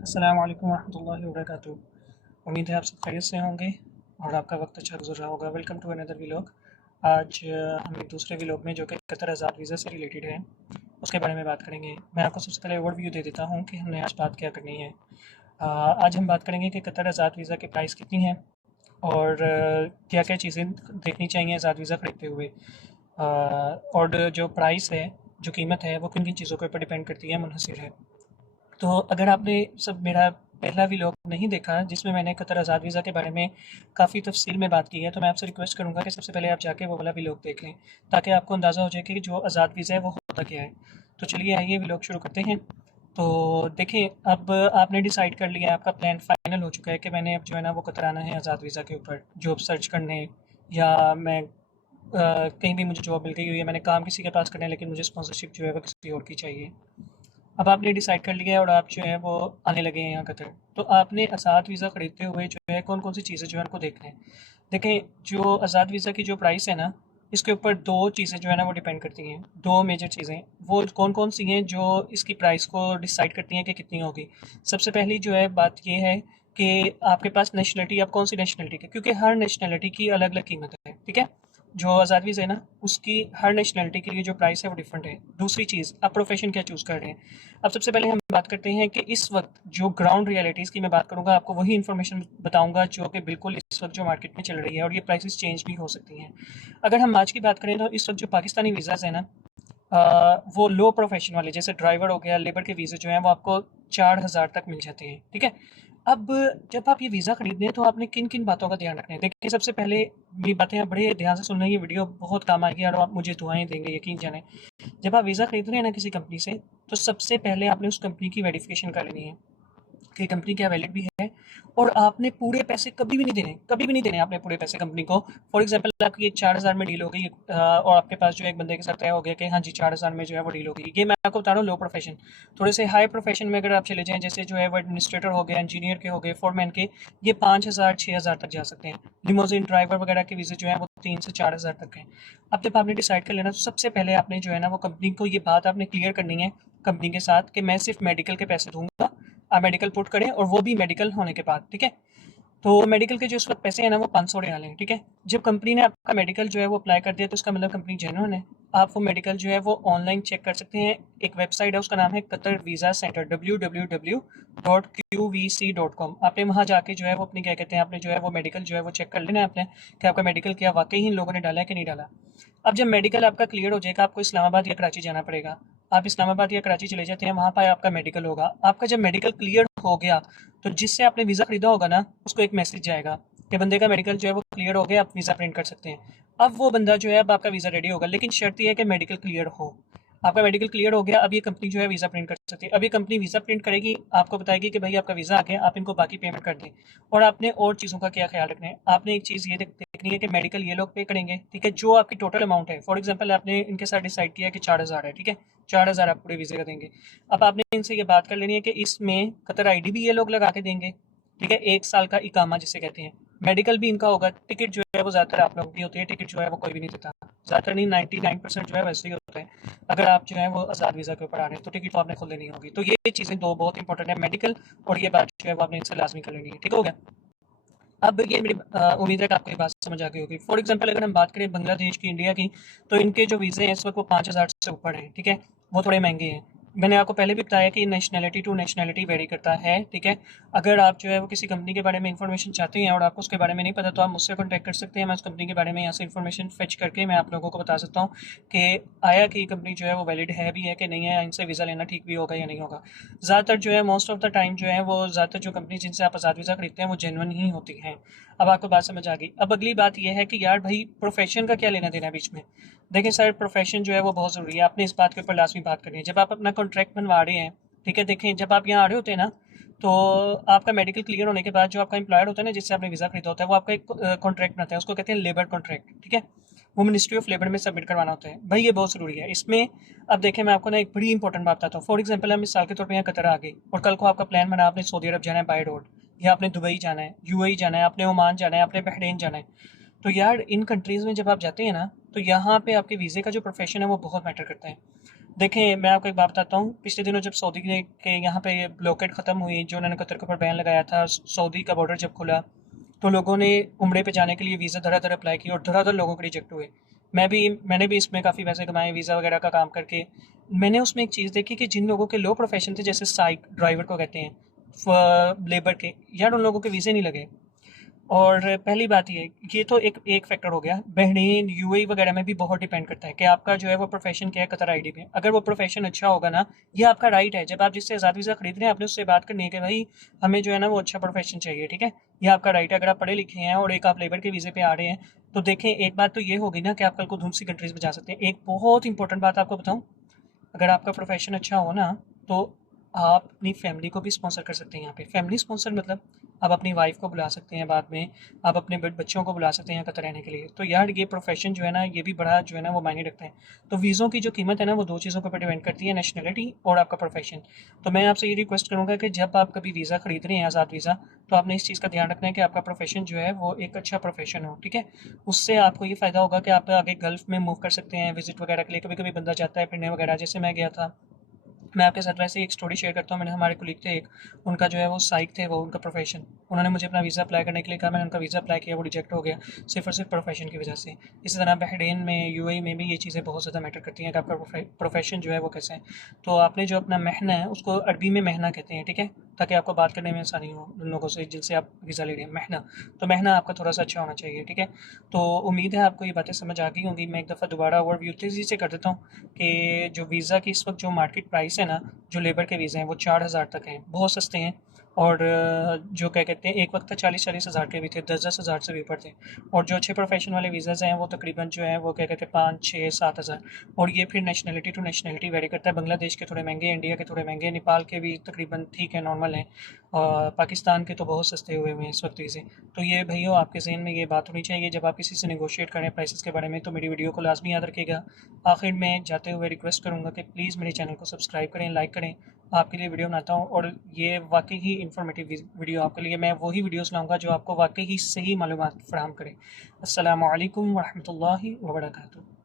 अस्सलाम वालेकुम रहमतुल्लाहि व बरकातुहू। उम्मीद है आप सब खैरियत से होंगे और आपका वक्त अच्छा गुजर रहा होगा। Welcome to another vlog. आज हम एक दूसरे व्लॉग में जो कि कतर आज़ाद वीज़ा से रिलेटेड है उसके बारे में बात करेंगे। मैं आपको सबसे पहले ओवरव्यू दे देता हूँ कि हमने आज बात क्या करनी है। आज हम बात करेंगे कि कतर आज़ाद वीज़ा की प्राइस कितनी है और क्या क्या चीज़ें देखनी चाहिए आज़ाद वीज़ा खरीदते हुए। और जो प्राइस है, जो कीमत है, वो किन किन चीज़ों के ऊपर डिपेंड करती है, मुनहसर है। तो अगर आपने सब मेरा पहला व्लॉग नहीं देखा जिसमें मैंने कतर आज़ाद वीज़ा के बारे में काफ़ी तफसील में बात की है, तो मैं आपसे रिक्वेस्ट करूँगा कि सबसे पहले आप जाके वो वाला व्लॉग देख लें, ताकि आपको अंदाज़ा हो जाए कि जो आज़ाद वीज़ा है वो होता क्या है। तो चलिए आइए व्लॉग शुरू करते हैं। तो देखें, अब आपने डिसाइड कर लिया है, आपका प्लान फाइनल हो चुका है कि मैंने अब जो है ना वो कतर आना है आज़ाद वीज़ा के ऊपर जॉब सर्च करने, या मैं कहीं भी मुझे जॉब मिल गई हुई है, मैंने काम किसी के पास करना है लेकिन मुझे स्पॉन्सरशिप जो है वो किसी और की चाहिए। अब आपने डिसाइड कर लिया है और आप जो है वो आने लगे हैं यहाँ कतर। तो आपने आज़ाद वीज़ा ख़रीदते हुए जो है कौन कौन सी चीज़ें जो है उनको देखना है। देखें, जो आज़ाद वीज़ा की जो प्राइस है ना, इसके ऊपर दो चीज़ें जो है ना वो डिपेंड करती हैं। दो मेजर चीज़ें वो कौन कौन सी हैं जो इसकी प्राइस को डिसाइड करती हैं कि कितनी होगी। सबसे पहली जो है बात ये है कि आपके पास नेशनलिटी, आप कौन सी नेशनलिटी के, क्योंकि हर नेशनलिटी की अलग अलग कीमत है, ठीक है। जो आज़ाद वीज़ा है ना, उसकी हर नेशनलिटी के लिए जो प्राइस है वो डिफरेंट है। दूसरी चीज़, आप प्रोफेशन क्या चूज़ कर रहे हैं। अब सबसे पहले हम बात करते हैं कि इस वक्त जो ग्राउंड रियलिटीज़ की मैं बात करूँगा, आपको वही इन्फॉर्मेशन बताऊँगा जो कि बिल्कुल इस वक्त जो मार्केट में चल रही है, और ये प्राइसेस चेंज भी हो सकती हैं। अगर हम आज की बात करें तो इस वक्त जो पाकिस्तानी वीज़ाज़ हैं ना, वो लो प्रोफेशन वाले, जैसे ड्राइवर हो गया, लेबर के वीज़े जो हैं वो आपको 4,000 तक मिल जाते हैं, ठीक है। अब जब आप ये वीज़ा खरीदने हैं तो आपने किन किन बातों का ध्यान रखना है। देखिए, सबसे पहले ये बातें आप बड़े ध्यान से सुनना, ये वीडियो बहुत काम आएगी और आप मुझे दुआएं देंगे, यकीन जाने। जब आप वीज़ा खरीद रहे हैं ना किसी कंपनी से, तो सबसे पहले आपने उस कंपनी की वेरिफिकेशन कर लेनी है कि कंपनी क्या वैलिड भी है। और आपने पूरे पैसे कभी भी नहीं देने, कभी भी नहीं देने आपने पूरे पैसे कंपनी को। फॉर एग्जांपल, आपकी एक 4,000 में डील हो गई, और आपके पास जो एक बंदे के साथ तय हो गया कि हाँ जी 4,000 में जो है वो डील हो गई। ये मैं आपको बता रहा हूँ लो प्रोफेशन। थोड़े से हाई प्रोफेशन में अगर आप चले जाएं, जैसे जो है वो एडमिनिस्ट्रेटर हो गए, इंजीनियर के हो गए, फोरमैन के, ये 5,000 6,000 तक जा सकते हैं। लिमोजिन ड्राइवर वगैरह के वीज़े जो है वो 3 से 4,000 तक हैं। अब जब आपने डिसाइड कर लेना, तो सबसे पहले आपने जो है ना वो कंपनी को ये बात आपने क्लियर करनी है कंपनी के साथ कि मैं सिर्फ मेडिकल के पैसे दूंगा, आप मेडिकल पुट करें, और वो भी मेडिकल होने के बाद, ठीक है। तो मेडिकल के जो इस वक्त पैसे हैं ना वो 500 रियाल हैं, ठीक है। जब कंपनी ने आपका मेडिकल जो है वो अप्लाई कर दिया, तो उसका मतलब कंपनी जेन्युइन है। आप वो मेडिकल जो है वो ऑनलाइन चेक कर सकते हैं। एक वेबसाइट है, उसका नाम है कतर वीज़ा सेंटर, www.qvc.com। आपने वहाँ जाके जो है वो अपनी क्या कहते हैं, आपने जो है वो मेडिकल जो है वो चेक कर लेना है आपने, कि आपका मेडिकल क्या वाकई ही इन लोगों ने डाला है कि नहीं डाला। अब जब मेडिकल आपका क्लियर हो जाएगा, आपको इस्लामाबाद या कराची जाना पड़ेगा। आप इस्लामाबाद या कराची चले जाते हैं, वहाँ पर आपका मेडिकल होगा। आपका जब मेडिकल क्लियर हो गया, तो जिससे आपने वीज़ा खरीदा होगा ना, उसको एक मैसेज जाएगा कि बंदे का मेडिकल जो है वो क्लियर हो गया, आप वीज़ा प्रिंट कर सकते हैं। अब वो बंदा जो है, अब आपका वीज़ा रेडी होगा, लेकिन शर्त यह है कि मेडिकल क्लियर हो। आपका मेडिकल क्लियर हो गया, अब ये कंपनी जो है वीज़ा प्रिंट कर सकती है। अब ये कंपनी वीज़ा प्रिंट करेगी, आपको बताएगी कि भाई आपका वीज़ा आ गया, आप इनको बाकी पेमेंट कर दें। और आपने और चीज़ों का क्या ख्याल रखना है, आपने एक चीज़ ये देखनी है कि मेडिकल ये लोग पे करेंगे, ठीक है, जो आपकी टोटल अमाउंट है। फॉर एग्जाम्पल, आपने इनके साथ डिसाइड किया कि 4,000 है, ठीक है, 4,000 आप पूरे वीज़े का देंगे। अब आपने इनसे ये बात कर लेनी है कि इसमें कतर आईडी भी ये लोग लगा के देंगे, ठीक है, 1 साल का इकामा जिसे कहते हैं। मेडिकल भी इनका होगा। टिकट जो है वो ज़्यादातर आप लोगों की होती है, टिकट जो है वो कोई भी नहीं देता, ज़्यादातर नहीं, 99% जो है वैसे ही होता है। अगर आप जो है वो आज़ाद वीज़ा के ऊपर आ रहे हैं, तो टिकट तो आपने खुद लेनी होगी। तो ये चीज़ें दो बहुत इंपॉर्टेंट है, मेडिकल और ये बात जो है वो आपने इनसे लाजमी कर लेनी है, ठीक हो गया। अब ये मेरी उम्मीद है कि आपको ये बात समझ आ गई होगी। फॉर एग्जांपल, अगर हम बात करें बांग्लादेश की, इंडिया की, तो इनके जो वीज़े हैं इस वक्त वो 5,000 से ऊपर हैं, ठीक है, वो थोड़े महंगे हैं। मैंने आपको पहले भी बताया कि नेशनैलिटी टू नेशनैलिटी वेरी करता है, ठीक है। अगर आप जो है वो किसी कंपनी के बारे में इंफॉर्मेशन चाहते हैं और आपको उसके बारे में नहीं पता, तो आप मुझसे कॉन्टैक्ट कर सकते हैं। मैं उस कंपनी के बारे में यहाँ से इंफॉर्मेशन फेच करके मैं आप लोगों को बता सकता हूँ कि आया कि कंपनी जो है वो वैलिड है भी है कि नहीं है, इनसे वीज़ा लेना ठीक भी होगा या नहीं होगा। ज़्यादातर जो है मोस्ट ऑफ द टाइम जो है वो ज़्यादातर जो कंपनी जिनसे आप आज़ाद वीज़ा खरीदते हैं वो जेन्युइन ही होती हैं। अब आपको बात समझ आ गई। अब अगली बात यह है कि यार भाई, प्रोफेशन का क्या लेना देना है बीच में। देखिए सर, प्रोफेशन जो है वो बहुत ज़रूरी है, आपने इस बात के ऊपर लाजमी बात करनी है जब आप अपना कॉन्ट्रैक्ट बनवा रहे हैं, ठीक है। देखें, जब आप यहाँ आ रहे होते हैं ना, तो आपका मेडिकल क्लियर होने के बाद जो आपका एम्प्लॉयर होता है ना, जिससे आपने वीज़ा खरीदा होता है, वो आपका एक कॉन्ट्रैक्ट बनाता है, उसको कहते हैं लेबर कॉन्ट्रैक्ट, ठीक है। वो मिनिस्ट्री ऑफ लेबर में सबमिट करवाना होता है भाई, ये बहुत ज़रूरी है इसमें। अब देखें, मैं आपको ना एक बड़ी इंपॉर्टेंट बात बताता हूँ। फॉर एग्जाम्पल, हम मिसाल के तौर पर यहाँ कतर आ गए और कल को आपका प्लान बना, आपने सऊदी अरब जाना है बाय रोड, या आपने दुबई जाना है, यूएई जाना है, आपने ओमान जाना है, आपने बहरीन जाना है। तो यार, इन कंट्रीज़ में जब आप जाते हैं ना, तो यहाँ पे आपके वीज़े का जो प्रोफेशन है वो बहुत मैटर करता है। देखें, मैं आपको एक बात बताता हूँ। पिछले दिनों जब सऊदी के यहाँ पे ब्लॉकेट ख़त्म हुई, जो उन्होंने कतर के ऊपर बैन लगाया था, सऊदी का बॉर्डर जब खुला, तो लोगों ने उम्रे पे जाने के लिए वीज़ा धड़ाधड़ अप्लाई किए और धड़ाधड़ लोगों के रिजेक्ट हुए। मैंने भी इसमें काफ़ी पैसे कमाए वीज़ा वगैरह का काम करके। मैंने उसमें एक चीज़ देखी कि जिन लोगों के लो प्रोफेशन थे, जैसे साइक ड्राइवर को कहते हैं, लेबर के, यार उन लोगों के वीज़े नहीं लगे। और पहली बात ये तो एक एक फैक्टर हो गया। बहरीन, यूएई वगैरह में भी बहुत डिपेंड करता है कि आपका जो है वो प्रोफेशन क्या है कतर आईडी में। अगर वो प्रोफेशन अच्छा होगा ना, ये आपका राइट है। जब आप जिससे आज़ाद वीज़ा खरीद रहे हैं, आपने उससे बात करनी है कि भाई हमें जो है ना वो अच्छा प्रोफेशन चाहिए, ठीक है। ये आपका राइट है। अगर आप पढ़े लिखे हैं और एक आप लेबर के वीज़े पे आ रहे हैं, तो देखें, एक बात तो ये होगी ना कि आप कल को दूसरी कंट्रीज़ में जा सकते हैं। एक बहुत इंपॉर्टेंट बात आपको बताऊँ, अगर आपका प्रोफेशन अच्छा हो ना, तो आप अपनी फैमिली को भी स्पॉन्सर कर सकते हैं यहाँ पे। फैमिली स्पॉन्सर मतलब आप अपनी वाइफ को बुला सकते हैं, बाद में आप अपने बच्चों को बुला सकते हैं यहाँ कतर रहने के लिए। तो यार ये प्रोफेशन जो है ना, ये भी बड़ा जो है ना वो मायने रखता है। तो वीज़ों की जो कीमत है ना, वो दो चीज़ों के ऊपर डिपेंड करती है, नेशनलिटी और आपका प्रोफेशन। तो मैं आपसे ये रिक्वेस्ट करूँगा कि जब आप कभी वीज़ा खरीद रहे हैं, आज़ाद वीज़ा, तो आपने इस चीज़ का ध्यान रखना है कि आपका प्रोफेशन जो है वो एक अच्छा प्रोफेशन हो, ठीक है। उससे आपको ये फ़ायदा होगा कि आप आगे गल्फ़ में मूव कर सकते हैं विज़िट वगैरह के लिए। कभी कभी बंदा जाता है फिरने वगैरह, जैसे मैं गया था। मैं आपके साथ वैसे ही एक स्टोरी शेयर करता हूँ। मैंने हमारे कोलीग थे एक, उनका जो है वो साइक थे, वो उनका प्रोफेशन। उन्होंने मुझे अपना वीज़ा अप्लाई करने के लिए कहा, मैंने उनका वीज़ा अप्लाई किया, वो रिजेक्ट हो गया सिर्फ और सिर्फ प्रोफेशन की वजह से। इसी तरह बहरीन में, यूएई में भी ये चीज़ें बहुत ज़्यादा मैटर करती हैं कि आपका प्रोफेशन जो है वो कैसे है। तो आपने जो अपना महना है, उसको अरबी में महना कहते हैं, ठीक है, ताकि आपको बात करने में आसानी हो उन लोगों से जिनसे आप वीज़ा ले रहे हैं। महना, तो महना आपका थोड़ा सा अच्छा होना चाहिए, ठीक है। तो उम्मीद है आपको ये बातें समझ आ गई होंगी। मैं एक दफ़ा दोबारा ओवरव्यू तेज़ी से कर देता हूँ कि जो वीज़ा की इस वक्त जो मार्केट प्राइस है ना, जो लेबर के वीज़े हैं वो 4,000 तक हैं, बहुत सस्ते हैं। और जो क्या कहते हैं, एक वक्त 40-40 हज़ार के भी थे, 10-10 हज़ार से भी ऊपर थे। और जो अच्छे प्रोफेशन वाले वीज़ाज़ हैं वो तकरीबन जो है वो क्या कहते हैं 5-6-7 हज़ार। और ये फिर नेशनलिटी टू नेशनलिटी वेरी करता है। बांग्लादेश के थोड़े महंगे, इंडिया के थोड़े महंगे, नेपाल के भी तकरीबन ठीक है, नॉर्मल हैं, और पाकिस्तान के तो बहुत सस्ते हुए हुए हैं इस वक्त वीज़े। तो ये भैया आपके जहन में ये बात होनी चाहिए जब आप किसी से निगोशिएट करें प्राइसेस के बारे में। तो मेरी वीडियो को लाजमी याद रखिएगा। आखिर में जाते हुए रिक्वेस्ट करूँगा कि प्लीज़ मेरे चैनल को सब्सक्राइब करें, लाइक करें। आपके लिए वीडियो बनाता हूँ और ये वाकई ही इन्फॉर्मेटिव वीडियो आपके लिए। मैं वही वीडियोस लाऊंगा जो आपको वाकई ही सही मालूमात फराहम करें। अस्सलामु अलैकुम वरहमतुल्लाहि वबरकातुहू।